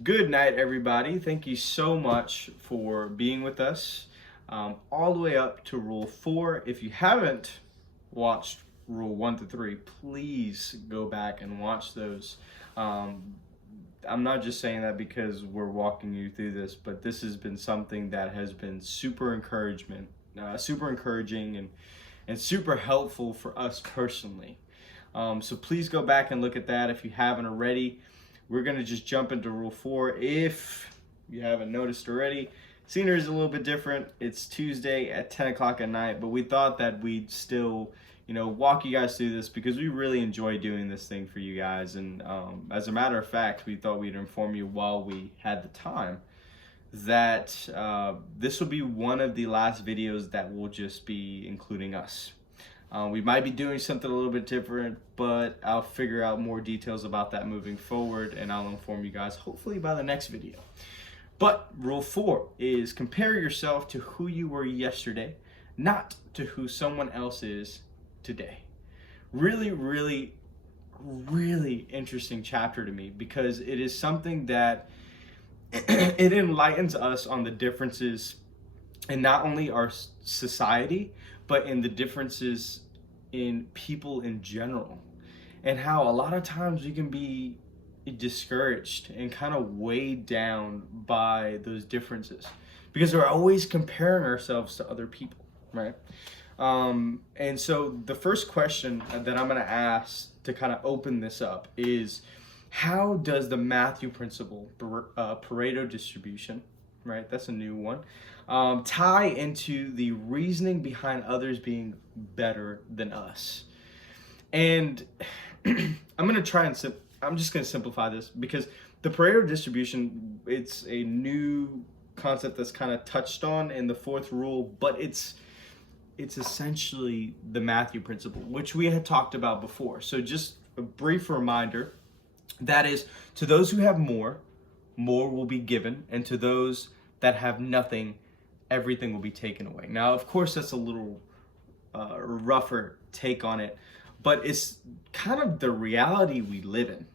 Good night, everybody. Thank you so much for being with us all the way up to Rule 4. If you haven't watched Rule 1 to 3, please go back and watch those. I'm not just saying that because we're walking you through this, but this has been something that has been super encouraging and super helpful for us personally. So please go back and look at that if you haven't already. We're going to just jump into Rule 4. If you haven't noticed already, scenery is a little bit different. It's Tuesday at 10 o'clock at night, but we thought that we'd still, walk you guys through this because we really enjoy doing this thing for you guys. And as a matter of fact, we thought we'd inform you while we had the time that this will be one of the last videos that will just be including us. We might be doing something a little bit different, but I'll figure out more details about that moving forward, and I'll inform you guys hopefully by the next video. But Rule 4 is compare yourself to who you were yesterday, not to who someone else is today. Really, really, really interesting chapter to me because it is something that it enlightens us on the differences in not only our society, but in the differences in people in general, and how a lot of times we can be discouraged and kind of weighed down by those differences because we're always comparing ourselves to other people, right? And so the first question that I'm going to ask to kind of open this up is, how does the Matthew principle, Pareto distribution, right? That's a new one. Tie into the reasoning behind others being better than us. And I'm just going to simplify this because the Pareto distribution, it's a new concept that's kind of touched on in the fourth rule, but it's essentially the Matthew principle, which we had talked about before. So just a brief reminder, that is, to those who have more will be given, and to those that have nothing, everything will be taken away. Now, of course, that's a little rougher take on it, but it's kind of the reality we live in,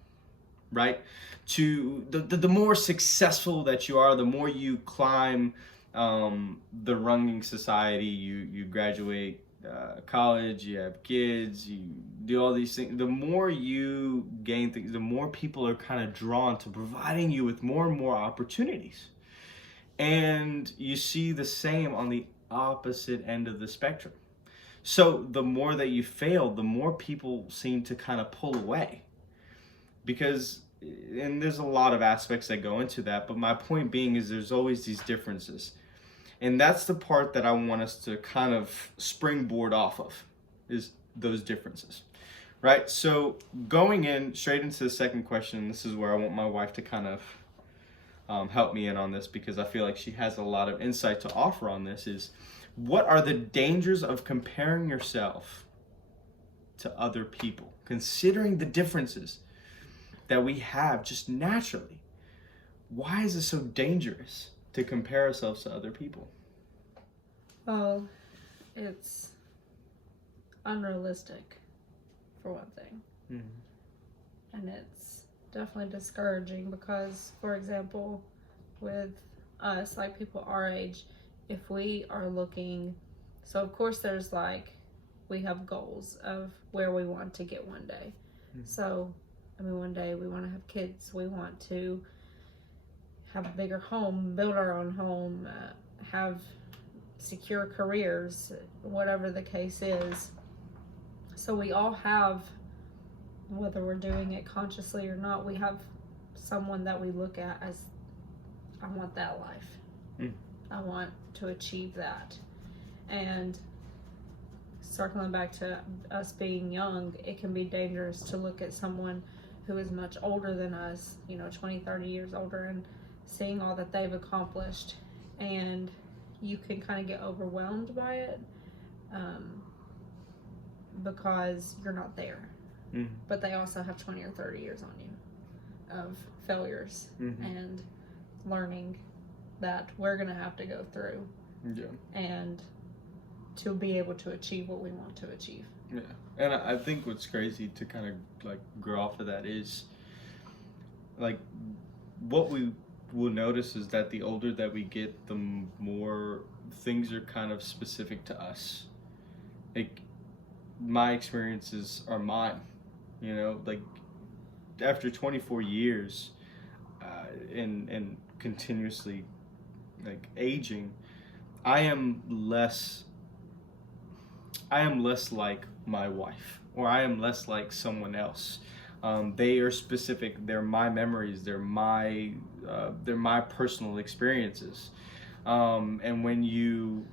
right? To the more successful that you are, the more you climb the runging society, you graduate college, you have kids, you do all these things, the more you gain things, the more people are kind of drawn to providing you with more and more opportunities. And you see the same on the opposite end of the spectrum. So the more that you fail, the more people seem to kind of pull away. Because, and there's a lot of aspects that go into that, but my point being is there's always these differences. And that's the part that I want us to kind of springboard off of, is those differences, right? So going in straight into the second question, this is where I want my wife to kind of help me in on this because I feel like she has a lot of insight to offer on this, is what are the dangers of comparing yourself to other people, considering the differences that we have just naturally? Why is it so dangerous to compare ourselves to other people? Well, it's unrealistic, for one thing. Mm-hmm. And it's definitely discouraging because, for example, with us, like people our age, if we are looking, so of course there's we have goals of where we want to get one day. Mm-hmm. So, one day we want to have kids, we want to have a bigger home, build our own home, have secure careers, whatever the case is. So we all have, whether we're doing it consciously or not, we have someone that we look at as, I want that life. I want to achieve that. And circling back to us being young, it can be dangerous to look at someone who is much older than us, 20, 30 years older, and seeing all that they've accomplished, and you can kind of get overwhelmed by it because you're not there. Mm-hmm. But they also have 20 or 30 years on you of failures. Mm-hmm. And learning that we're going to have to go through. Yeah. And to be able to achieve what we want to achieve. Yeah. And I think what's crazy to kind of grow off of that is what we will notice is that the older that we get, the more things are kind of specific to us. Like, my experiences are mine, you know, like after 24 years and continuously like aging, I am less like my wife, or I am less like someone else. They are specific. They're my memories. They're my personal experiences. And when you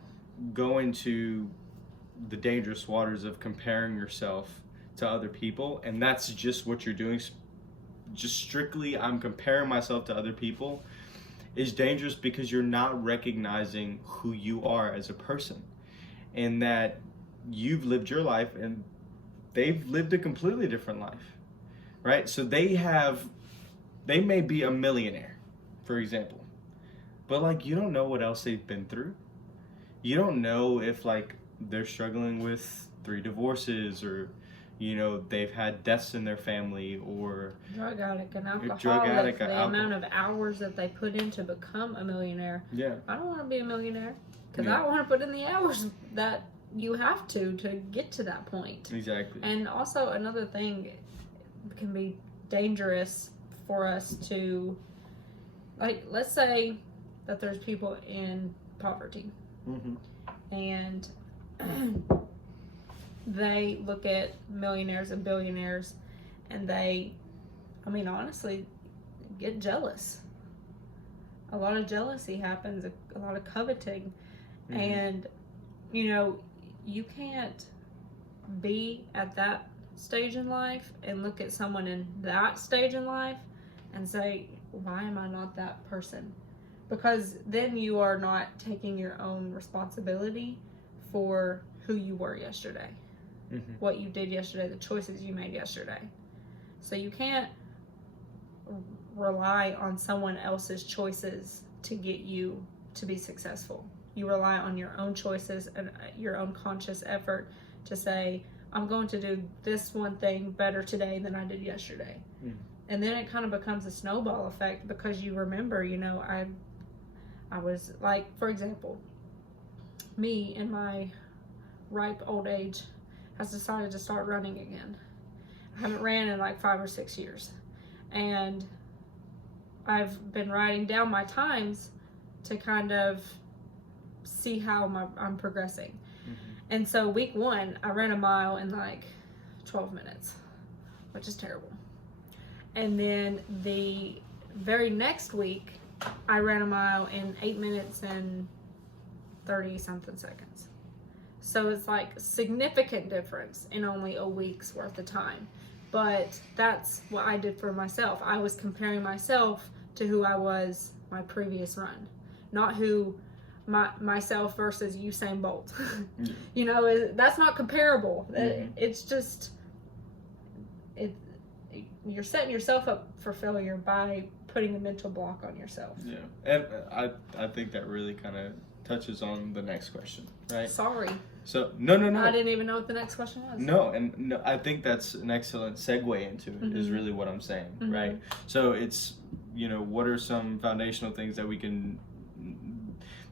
go into the dangerous waters of comparing yourself to other people, and that's just what you're doing, just strictly I'm comparing myself to other people, is dangerous, because you're not recognizing who you are as a person, and that you've lived your life and they've lived a completely different life, right? So they may be a millionaire, for example, but like, you don't know what else they've been through. You don't know if like they're struggling with 3 divorces, or you know, they've had deaths in their family, or drug addict and alcoholic, the amount of hours that they put in to become a millionaire. Yeah. I don't want to be a millionaire, because I don't want to put in the hours that you have to get to that point. Exactly. And also another thing can be dangerous for us to, like, let's say that there's people in poverty, and they look at millionaires and billionaires, and they, I mean, honestly, get jealous. A lot of jealousy happens, a lot of coveting, and, you know, you can't be at that stage in life and look at someone in that stage in life and say, why am I not that person? Because then you are not taking your own responsibility for who you were yesterday, what you did yesterday, the choices you made yesterday. So you can't rely on someone else's choices to get you to be successful. You rely on your own choices and your own conscious effort to say, I'm going to do this one thing better today than I did yesterday. And then it kind of becomes a snowball effect, because you remember, you know, I was like, for example, me in my ripe old age has decided to start running again. I haven't ran in like 5 or 6 years. And I've been writing down my times to kind of see how I'm progressing. And so week 1, I ran a mile in like 12 minutes, which is terrible. And then the very next week, I ran a mile in 8 minutes and 30 something seconds. So it's like significant difference in only a week's worth of time. But that's what I did for myself. I was comparing myself to who I was my previous run, not who myself versus Usain Bolt. You know, that's not comparable. It's just, you're setting yourself up for failure by putting a mental block on yourself. Yeah, and I think that really kind of touches on the next question, right? Sorry. So no. I didn't even know what the next question was. No, I think that's an excellent segue into it. Is really what I'm saying, right? So it's, you know, what are some foundational things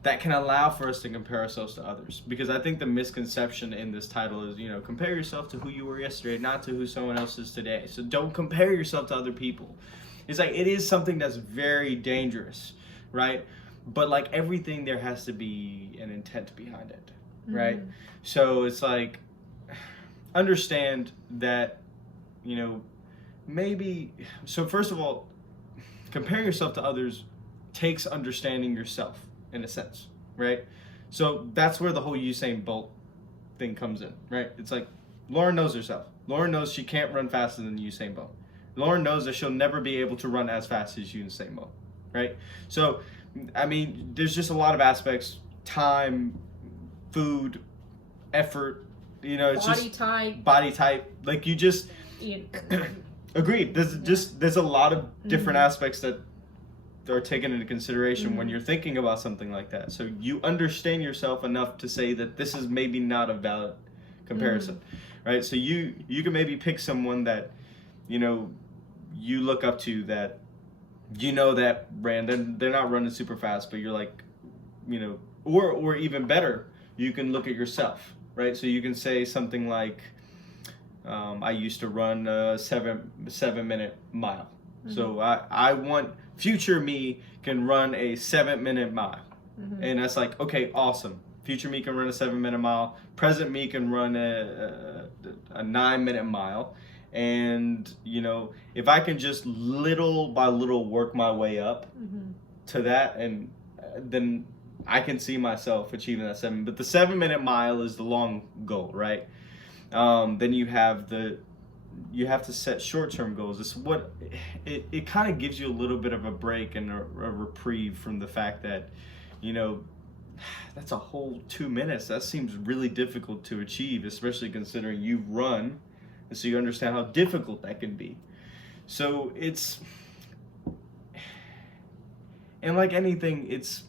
that can allow for us to compare ourselves to others? Because I think the misconception in this title is, you know, compare yourself to who you were yesterday, not to who someone else is today. So don't compare yourself to other people. It's like, it is something that's very dangerous, right? But like everything, there has to be an intent behind it, right? So it's like, understand that, you know, maybe, so first of all, comparing yourself to others takes understanding yourself, in a sense, right? So that's where the whole Usain Bolt thing comes in, right? It's like, Lauren knows herself. Lauren knows she can't run faster than Usain Bolt. Lauren knows that she'll never be able to run as fast as Usain Bolt, right? So, I mean, there's just a lot of aspects: time, food, effort, you know, it's body type. Like, you just, agreed. There's a lot of different aspects that are taken into consideration when you're thinking about something like that. So you understand yourself enough to say that this is maybe not a valid comparison, right? So you can maybe pick someone that, you know, you look up to, that you know that brand, they're not running super fast, but you're like, you know, or even better, you can look at yourself, right? So you can say something like, I used to run a 7-minute mile. Mm-hmm. So I want future me can run a 7-minute mile. Mm-hmm. And that's like, okay, awesome. Future me can run a 7-minute mile. Present me can run a 9-minute mile. And, you know, if I can just little by little work my way up mm-hmm. to that, and then I can see myself achieving that 7. But the 7-minute mile is the long goal, right? Then you have to set short-term goals. It's what it kind of gives you a little bit of a break and a reprieve from the fact that, you know, that's a whole 2 minutes. That seems really difficult to achieve, especially considering you've run, and so you understand how difficult that can be. So and like anything, it's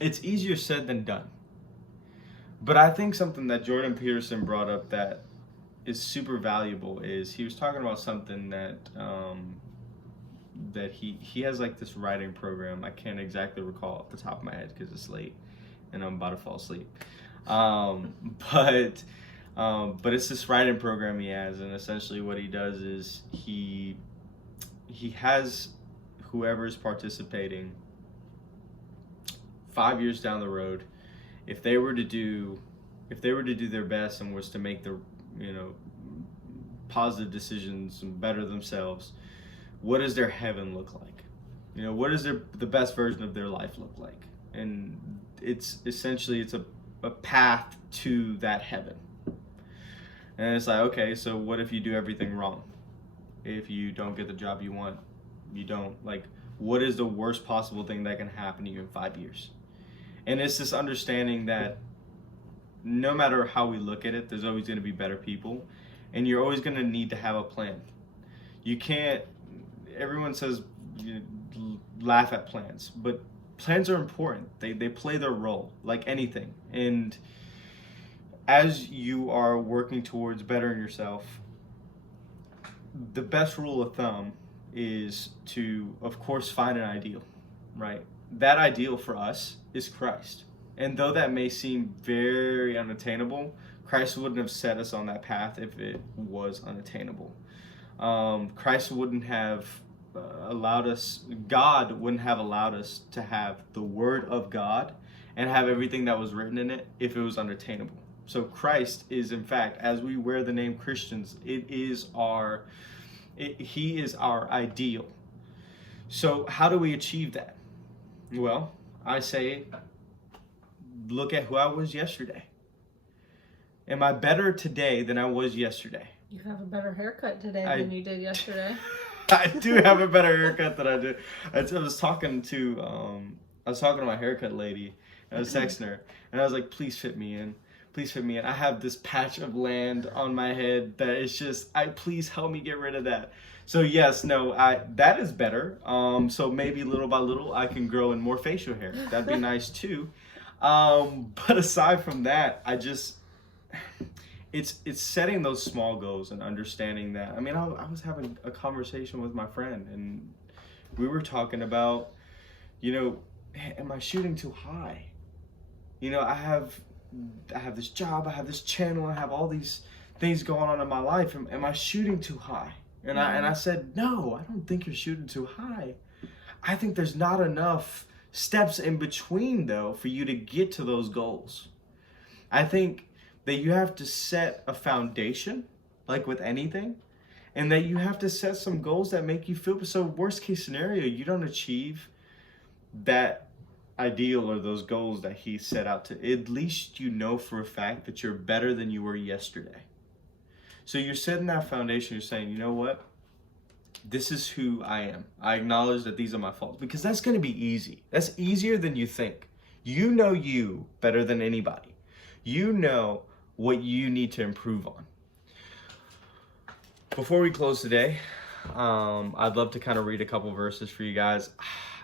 easier said than done. But I think something that Jordan Peterson brought up that is super valuable is he was talking about something that that he has like this writing program. I can't exactly recall off the top of my head because it's late and I'm about to fall asleep. But it's this writing program he has, and essentially what he does is he has whoever's participating 5 years down the road, if they were to do their best and was to make the, you know, positive decisions and better themselves, what does their heaven look like? You know, what does the best version of their life look like? And it's essentially a path to that heaven. And it's like, okay, so what if you do everything wrong? If you don't get the job you want, what is the worst possible thing that can happen to you in 5 years? And it's this understanding that no matter how we look at it, there's always going to be better people, and you're always going to need to have a plan. You can't, everyone says, you know, laugh at plans, but plans are important. They play their role like anything. And as you are working towards bettering yourself, the best rule of thumb is to, of course, find an ideal, right? That ideal for us is Christ. And though that may seem very unattainable, Christ wouldn't have set us on that path if it was unattainable. Christ wouldn't have God wouldn't have allowed us to have the Word of God and have everything that was written in it if it was unattainable. So Christ is, in fact, as we wear the name Christians, He is our ideal. So how do we achieve that? Well, I say, look at who I was yesterday. Am I better today than I was yesterday? You have a better haircut today than you did yesterday. I do have a better haircut than I did. I was talking to my haircut lady, and I was texting her, and I was like, please fit me in. Please fit me in. I have this patch of land on my head that is just, please help me get rid of that. So yes, that is better. So maybe little by little I can grow in more facial hair. That'd be nice too. But aside from that, it's setting those small goals and understanding that. I mean, I was having a conversation with my friend, and we were talking about, you know, am I shooting too high? You know, I have this job, I have this channel, I have all these things going on in my life. Am I shooting too high? And I said, no, I don't think you're shooting too high. I think there's not enough steps in between, though, for you to get to those goals. I think that you have to set a foundation, like with anything, and that you have to set some goals that make you feel, so worst case scenario, you don't achieve that ideal or those goals that he set out to, at least you know for a fact that you're better than you were yesterday. So you're setting that foundation, you're saying, you know what? This is who I am. I acknowledge that these are my faults, because that's going to be easy. That's easier than you think. You know you better than anybody. You know what you need to improve on. Before we close today, I'd love to kind of read a couple verses for you guys.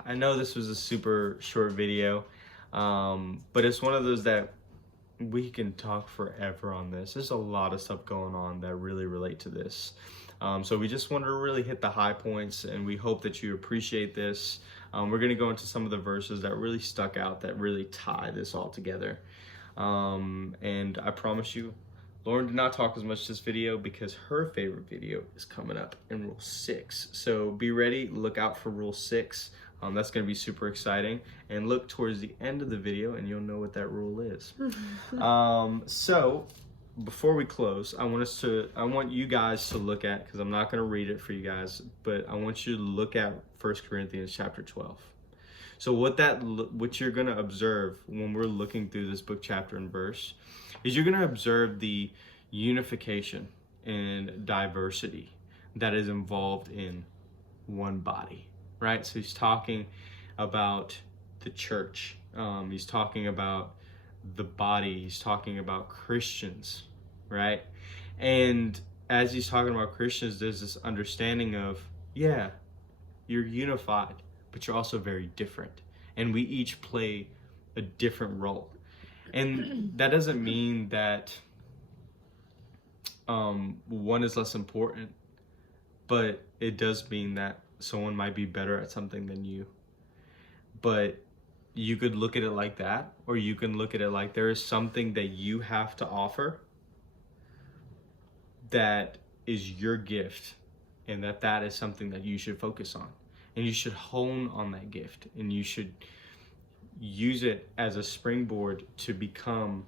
I know this was a super short video, but it's one of those that we can talk forever on this. There's a lot of stuff going on that really relate to this. So we just wanted to really hit the high points, and we hope that you appreciate this. We're going to go into some of the verses that really stuck out, that really tie this all together. And I promise you, Lauren did not talk as much this video because her favorite video is coming up in Rule 6. So be ready, look out for Rule 6. That's going to be super exciting. And look towards the end of the video and you'll know what that rule is. So before we close, I want you guys to look at, because I'm not going to read it for you guys, but I want you to look at 1 Corinthians chapter 12. So what you're going to observe when we're looking through this book, chapter, and verse is you're going to observe the unification and diversity that is involved in one body, right? So he's talking about the church. He's talking about the body. He's talking about Christians, right? And as he's talking about Christians, there's this understanding of, yeah, you're unified, but you're also very different. And we each play a different role. And that doesn't mean that one is less important, but it does mean that someone might be better at something than you. But you could look at it like that, or you can look at it like there is something that you have to offer that is your gift, and that is something that you should focus on. And you should hone on that gift, and you should use it as a springboard to become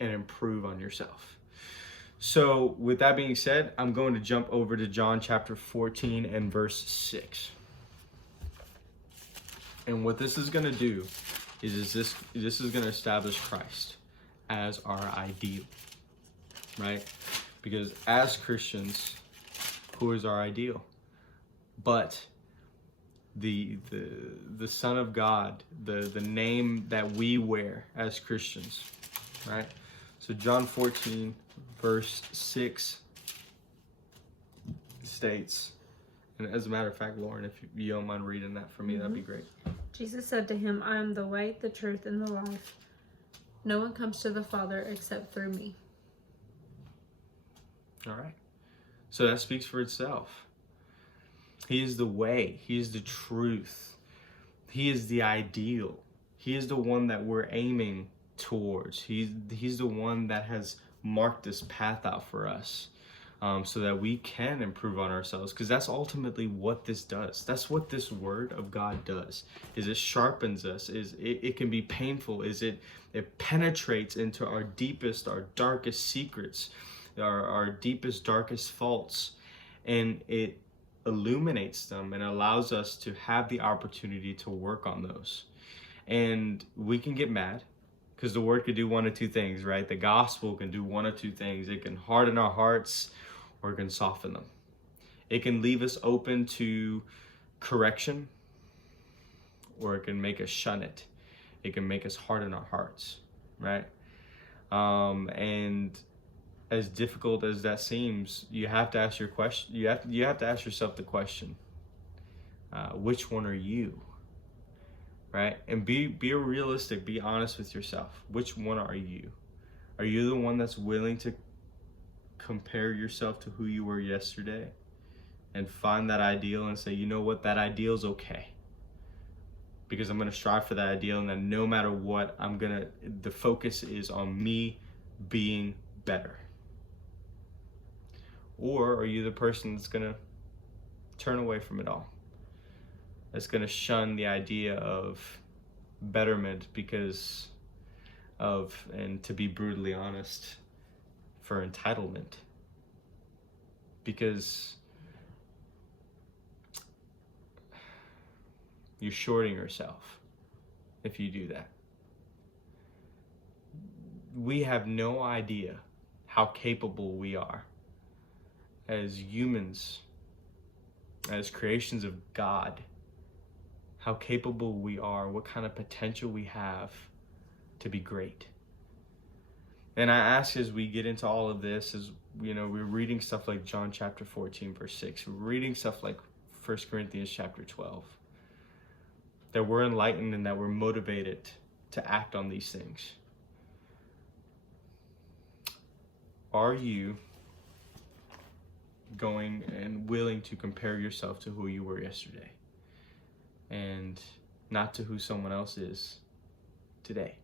and improve on yourself. So with that being said, I'm going to jump over to John chapter 14 and verse 6. And what this is going to do is this is going to establish Christ as our ideal, right? Because as Christians, who is our ideal? But the Son of God, the name that we wear as Christians, right? So John 14 verse 6 states, and as a matter of fact, Lauren, if you don't mind reading that for me, that'd be great. Jesus said to him, I am the way, the truth, and the life. No one comes to the Father except through me. All right. So that speaks for itself. He is the way. He is the truth. He is the ideal. He is the one that we're aiming towards. He's the one that has marked this path out for us, so that we can improve on ourselves, because that's ultimately what this does. That's what this word of God does, is it sharpens us, it can be painful, it penetrates into our deepest, our darkest secrets, our deepest, darkest faults, and it illuminates them and allows us to have the opportunity to work on those. And we can get mad, because the word could do one of two things, right? The gospel can do one of two things. It can harden our hearts, or it can soften them. It can leave us open to correction, or it can make us shun it. It can make us harden our hearts, right? And as difficult as that seems, you have to ask your question. You have to ask yourself the question: which one are you? Right? And be realistic. Be honest with yourself. Which one are you? Are you the one that's willing to compare yourself to who you were yesterday and find that ideal and say, you know what, that ideal is okay, because I'm going to strive for that ideal, and then no matter what, the focus is on me being better? Or are you the person that's going to turn away from it all? That's going to shun the idea of betterment because of, and to be brutally honest, for entitlement? Because you're shorting yourself if you do that. We have no idea how capable we are as humans, as creations of God, how capable we are, what kind of potential we have to be great. And I ask, as we get into all of this, as we're reading stuff like John chapter 14 verse 6, we're reading stuff like 1 Corinthians chapter 12, that we're enlightened and that we're motivated to act on these things. Are you going and willing to compare yourself to who you were yesterday and not to who someone else is today.